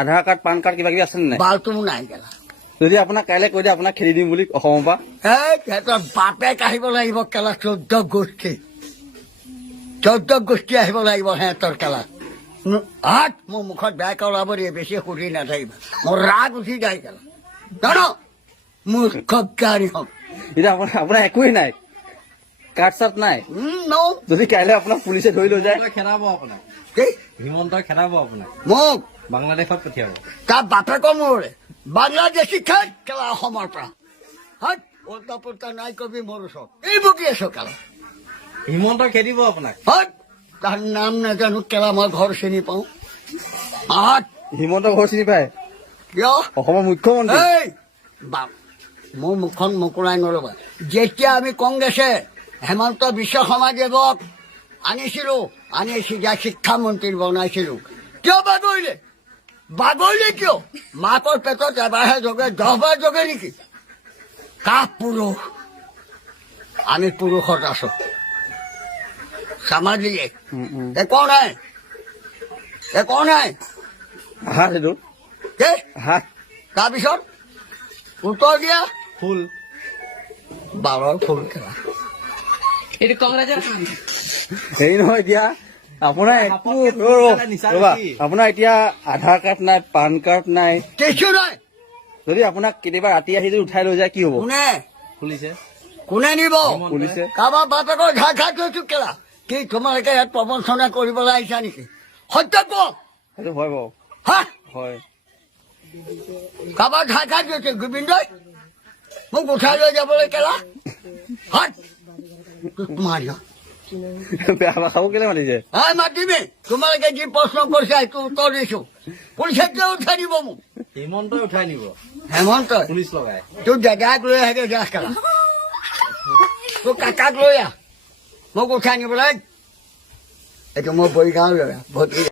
আধাৰ card PAN card কিবা কিবি আছে নে নাই? বালটো নাই গেলা যদি আপোনাক কাইলৈ কৈ দিয়ে আপোনাক খেদি দিম বুলি অসমৰ পৰা, এই সিহঁতৰ বাপেক আহিব লাগিব কেলা 14 গোষ্ঠী আহিব লাগিব সিহঁতৰ কেলা হাত মোৰ মুখত বেয়াকে ওলাব দিয়ে বেছি সুধি নাথাকিবা মোৰ ৰাগ উঠি যায় কেলা জান মোৰ খবকাৰী হওক এতিয়া আপোনাৰ একোৱেই নাই, কাৰ্ড চাৰ্ট নাই। যদি কাইলৈ আপোনাক পুলিচে ধৰি লৈ যায়, খেদাব আপোনাক, কি হিমন্তই খেদাব আপোনাক, মোক বাংলাদেশত পঠিয়াব। তাৰ বাপেকৰ মোৰে বাংলাদেশী খাই কেলা অসমৰ পৰা হাত উল্টা পুল্টা নাই কবি মোৰ ওচৰত এই বকি আছো কেলা হিমন্তই খেদিব আপোনাক। হাত তাৰ নাম নাজানো কেলা মই ঘৰ চিনি পাওঁ হাত হিমন্ত ঘৰ চিনি পায়? কিয় অসমৰ মুখ্যমন্ত্ৰী। এই বাপ মোৰ মুখখন মোকোলাই নল'বা যেতিয়া আমি কংগ্ৰেছে হেমন্ত বিশ্ব শৰ্মাদেৱক আনিছিলো আনি চিধা শিক্ষামন্ত্ৰী বনাইছিলো কিয় বাগৰিলে কিয় মাকৰ পেটত এবাৰহে জগে 10 বাৰ জগে নেকি কাহ পুৰুষ আমি পুৰুষত আছো সামাজিক একো নাই হাত সেইটো কি হাত তাৰপিছত উত্তৰ দিয়া ফুল বাৰৰ ফুল খেলা এইটো কংগ্ৰেছৰ হেৰি নহয়, এতিয়া আপোনাৰ একো ৰ'বা, আপোনাৰ এতিয়া আধাৰ কাৰ্ড নাই, পান কাৰ্ড নাই, কিছু নাই যদি আপোনাক কেতিয়াবা ৰাতি আহি যদি উঠাই লৈ যায় কি হ'ব? কোনে নিব পুলিচে কাৰোবাৰ বাপেকৰ ঘাই খাই থৈছো কেলা কি তোমালোকে ইয়াত প্ৰবঞ্চনা কৰিবলৈ আহিছা নেকি সত্য কোৱা সেইটো হয় বাৰু, হা হয়। কাৰোবাৰ ঘাই খাই থৈছে গোবিন্দই মোক উঠাই লৈ যাবলৈ কেলা হাত মাৰি বেয়া ভাষাবোৰ কেলে মাতিছে? মাতিবি তোমালোকে যি প্ৰশ্ন কৰিছা সেইটো উত্তৰ দিছো পুলিচে কিয় উঠাই দিব মোক হিমন্তই উঠাই নিব হেমন্তই পুলিচ লগাই। তোৰ দাদাক লৈ আহে যা কেলা তোৰ কাকাক লৈ আহ মোক উঠাই নিবলৈ এইটো মই বৰিগাঁও লৈ ভৰ্তি